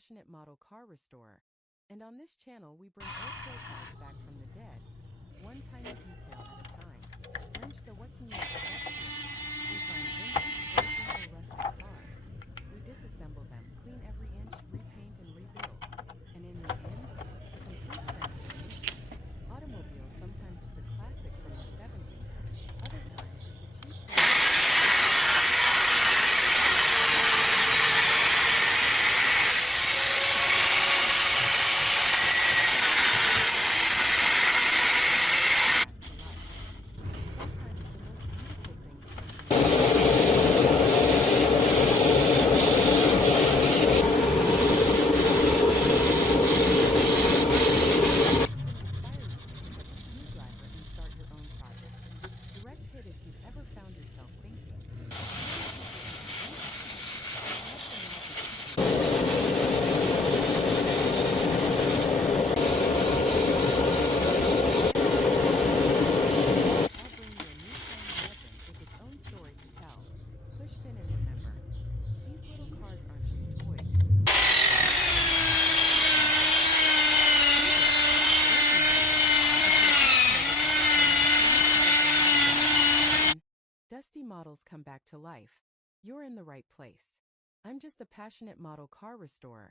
passionate model car restorer, and on this channel we bring old toy cars back from the dead, one tiny detail at a time. So what can you expect here? We find vintage, broken, or rusted cars. We disassemble them, clean every inch, repaint and rebuild. And in the end, a complete transformation. Automobiles, sometimes it's a classic from the 70s, other times it's a cheap dusty models come back to life. You're in the right place. I'm just a passionate model car restorer,